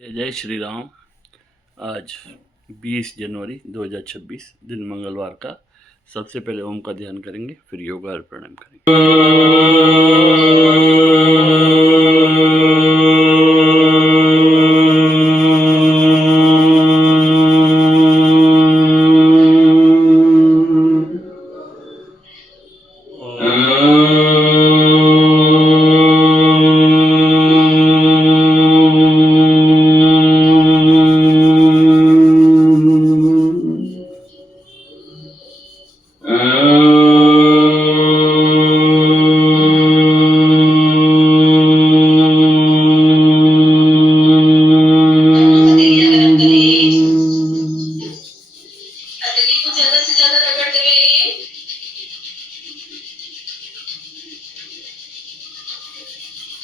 जय जय श्री राम। आज 20 जनवरी 2026 दिन मंगलवार का। सबसे पहले ओम का ध्यान करेंगे, फिर योगा और प्राणायाम करेंगे।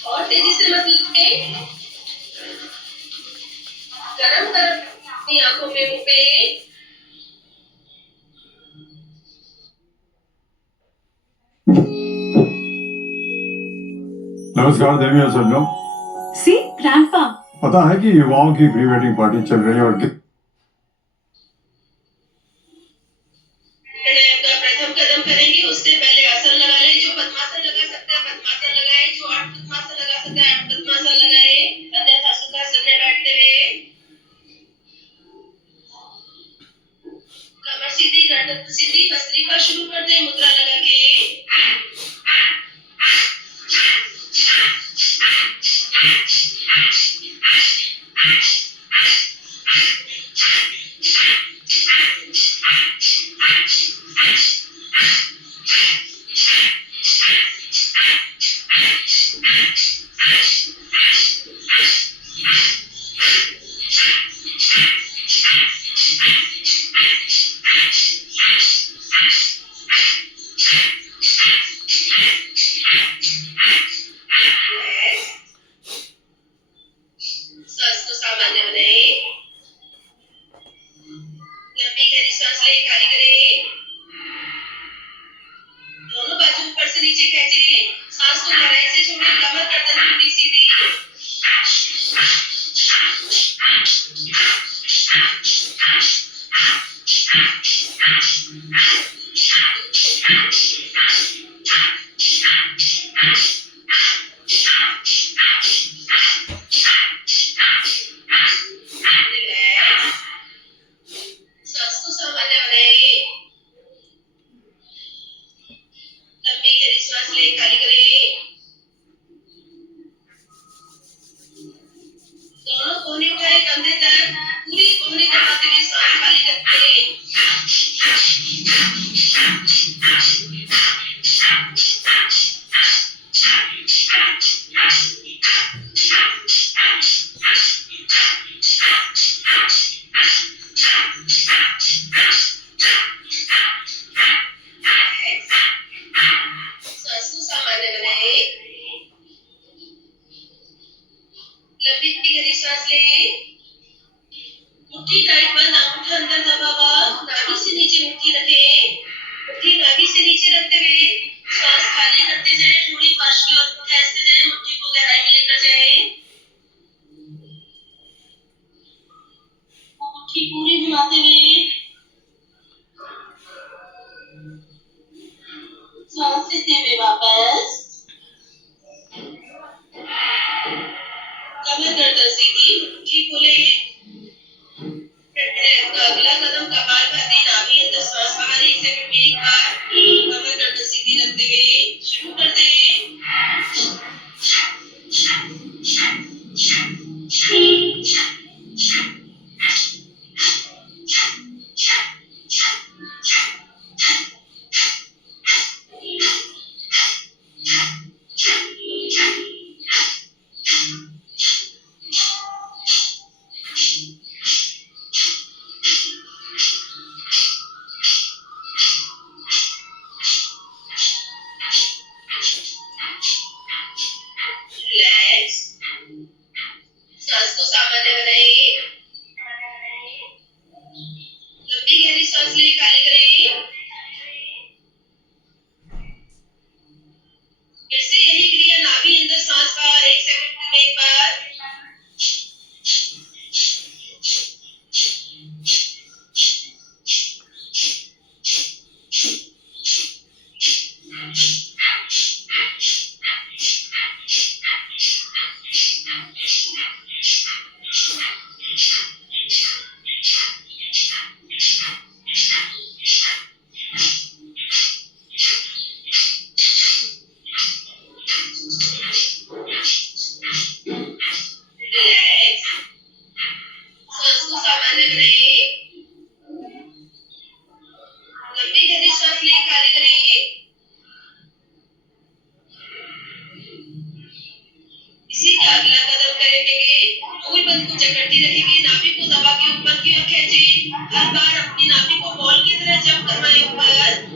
और तेजी से मत लिखे, गरम गरम अपनी आंखों में मुंह पे। नमस्कार देवी और सज्जनों। सी ग्रैंडपा, पता है कि युवाओं की प्री वेडिंग पार्टी चल रही है और प्राणायाम का प्रथम कदम करेंगे, उससे पहले आसन लगा ले। जो पद्मासन लगा सकता है पद्मासन लगाए, जो अर्ध पद्मासन लगा सकता है अर्ध पद्मासन लगाए, अन्यथा सुखासन में बैठते हुए कमर सीधी, गर्दन सीधी, भस्त्रिका शुरू कर दे मुद्रा लगा के। सांस को सामान्य बनाए, लंबी गहरी सांस ले, खाली करे, दोनों बाजू ऊपर से नीचे खींचे, सांस को गहराई से छोड़े, कमर गर्दन पूरी सीधी। सांस को सामान्य बनाए, लंबी गहरी सांस ले, खाली करे, दोनों कोहनी उठाए कंधे तक, पूरी कोहनी दबाते हुए सांस खाली करके। सांस को सामान्य बनाए, लंबी गहरी सांस ले, मुट्ठी टाइट बंद, अंगूठा अंदर दबा हुआ, नाभि से नीचे मुट्ठी रखे, मुट्ठी नाभि से नीचे रखते हुए सांस खाली करते जाए, पूरी फर्श की ओर खींचते जाए, मुट्ठी को गहराई में लेकर जाए, मुट्ठी पूरी घुमाते हुए सांस लेते हुए वापस, कमर गर्दन सीधी, मुट्ठी खोले। प्राणायाम का अगला कदम कपालभाति, नाभि अंदर सांस बाहर, 1 सेकंड में एक बार, कमर गर्दन सीधी रखते हुए शुरू कर दे। करती रहेंगे। नाभि को दबा के ऊपर की ओर खींचे। हर बार अपनी नाभि को बॉल की तरह जंप करवाएं ऊपर।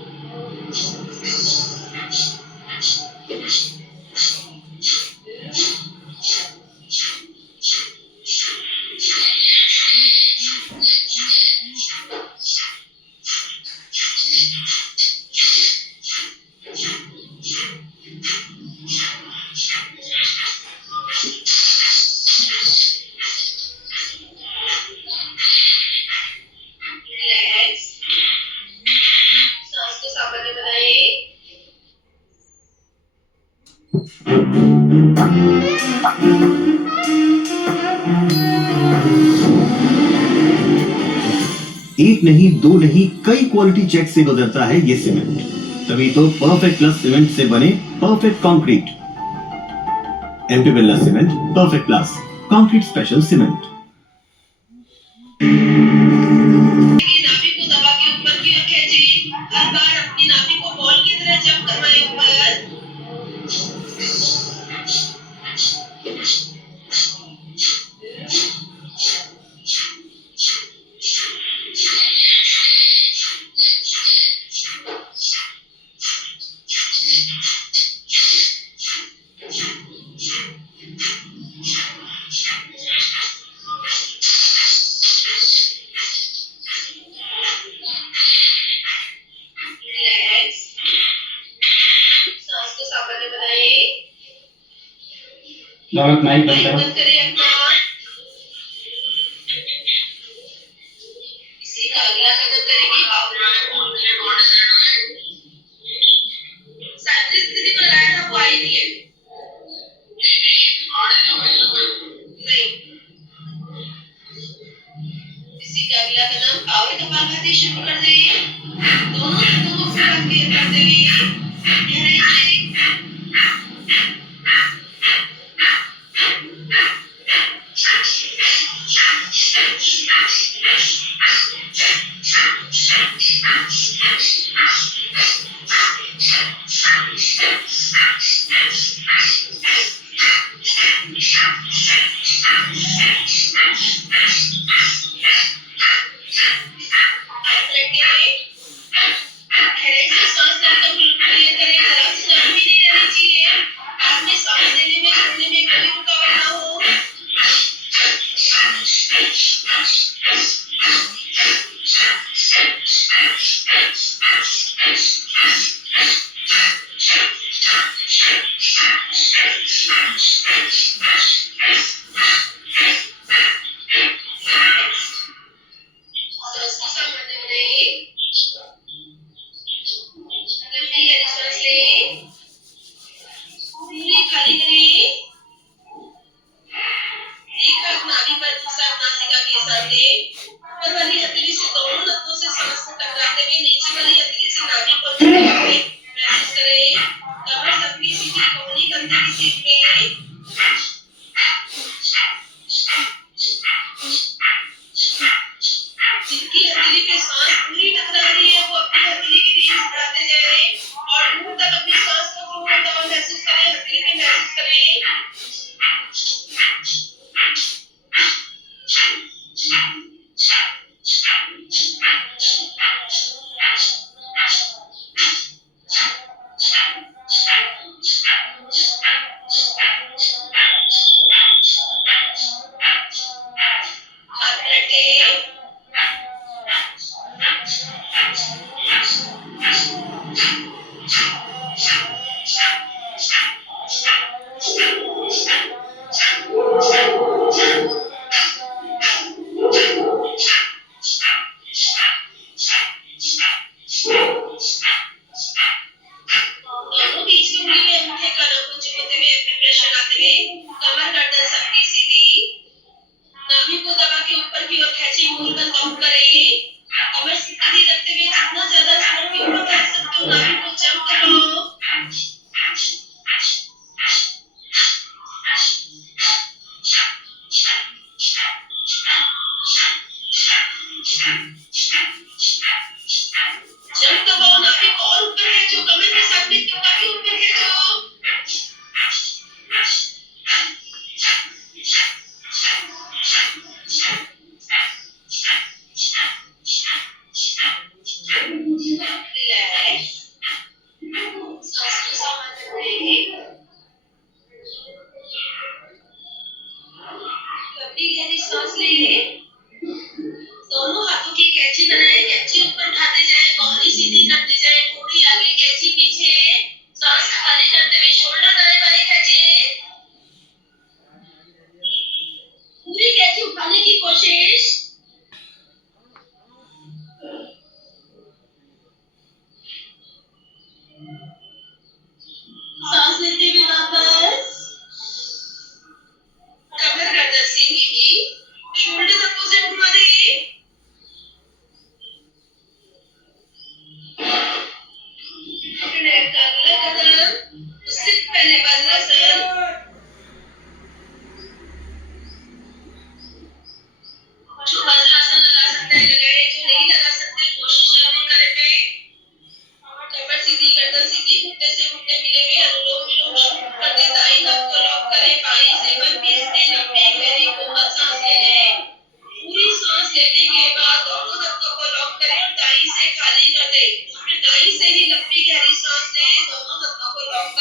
रिलैक्स। सांस को सामान्य बनाएं। एक नहीं, दो नहीं, कई क्वालिटी चेक से गुजरता है ये सीमेंट। तभी तो परफेक्ट प्लस सीमेंट से बने perfect concrete. MP Birla cement perfect plus concrete special cement. नाभि को दबा के ऊपर की ओर खींचे। हर बार अपनी नाभि को बॉल की तरह जंप करवाएं ऊपर। रिलैक्स। सांस को सामान्य बनाएं। माइक बंद माइक करो। बंद करें अपना। इसी का अगला कदम करेंगे साइकिल स्थिति में लगाया था वो आई नहीं है। नहीं। इसी का अगला कदम और कपालभाति शुरू कर दें। दोनों हाथों को ऊपर रख के करते हुए गहराई से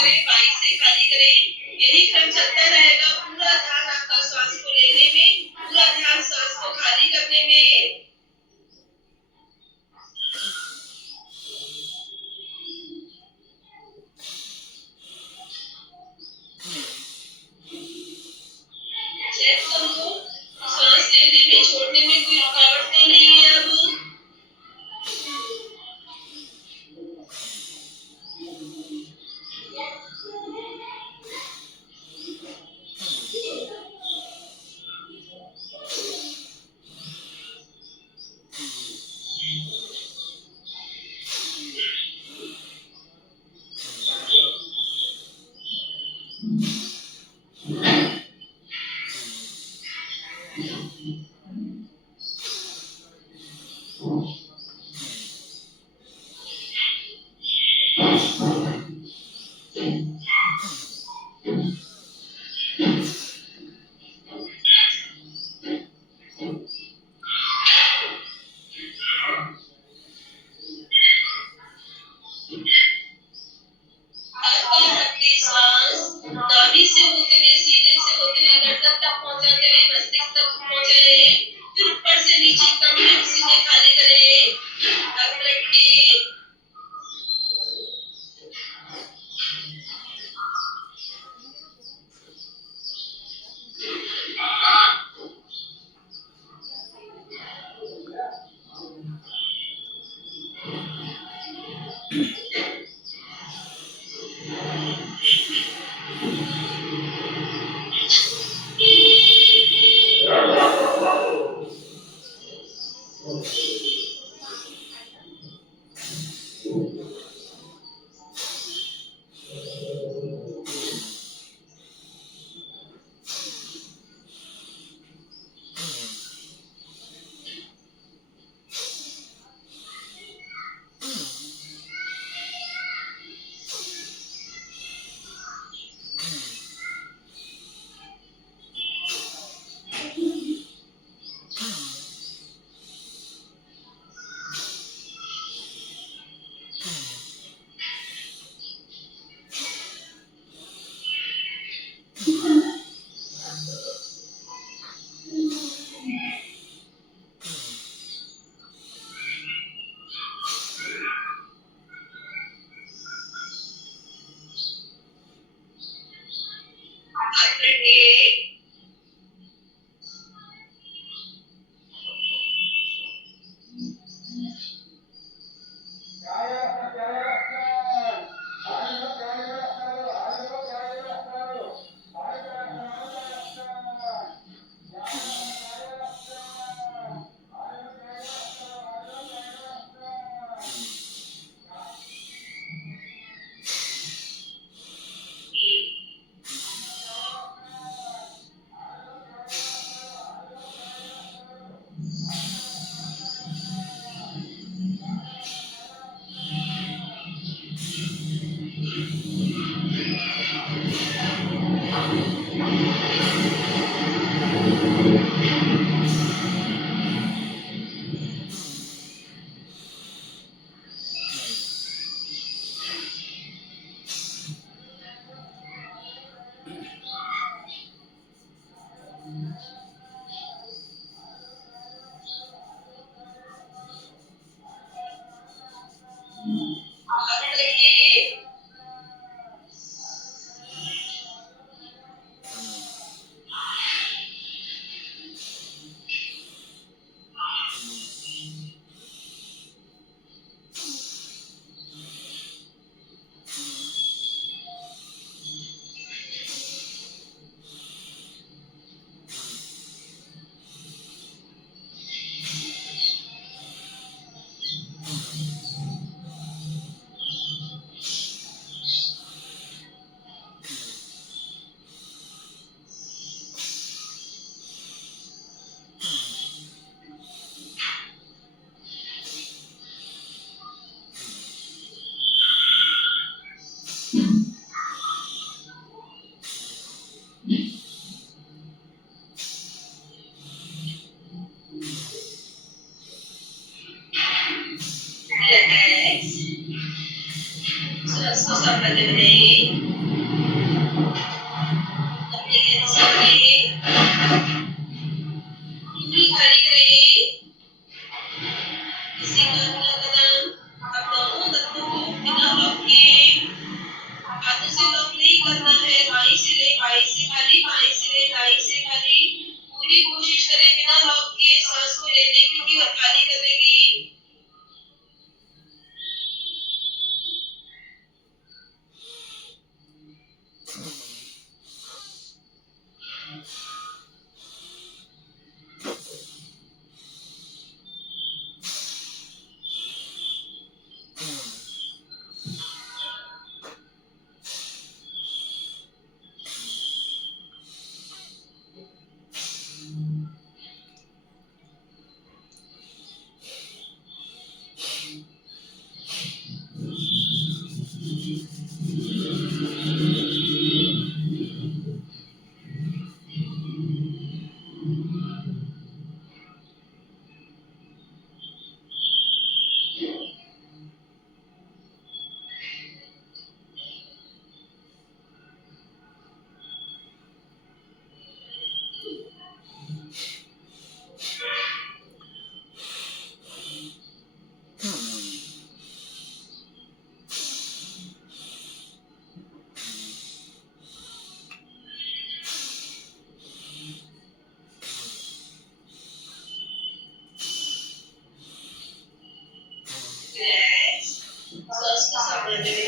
करें, 22 से खाली करें। यही क्रम चलता रहेगा। पूरा ध्यान आपका सांस को लेने में, पूरा ध्यान सांस को खाली करने में। चेक करो, सांस लेने में, छोड़ने में कोई रुकावट तो नहीं है अब। हल्का हल्की सांस नाभि से होते हुए, सीने से होते हुए गर्दन तक पहुंचाते हुए मस्तिष्क तक पहुंचाए। फिर ऊपर से नीचे कंप्लीट सीने खाली करें। हाथ रख के हाथ रख के हाथ रख के रिलैक्स। सांस को संबंध बनाइए। खाली करें। किसी का अपना कदम अपनाओ तत्वों को बिना लॉक किए हाथों से लॉक नहीं करना है। बाई से ले बाई से खाली, बाई से ले दाई से खाली। पूरी कोशिश करें बिना लॉक किए सांस को लेने की और खाली करने की। सांस को संभालते हुए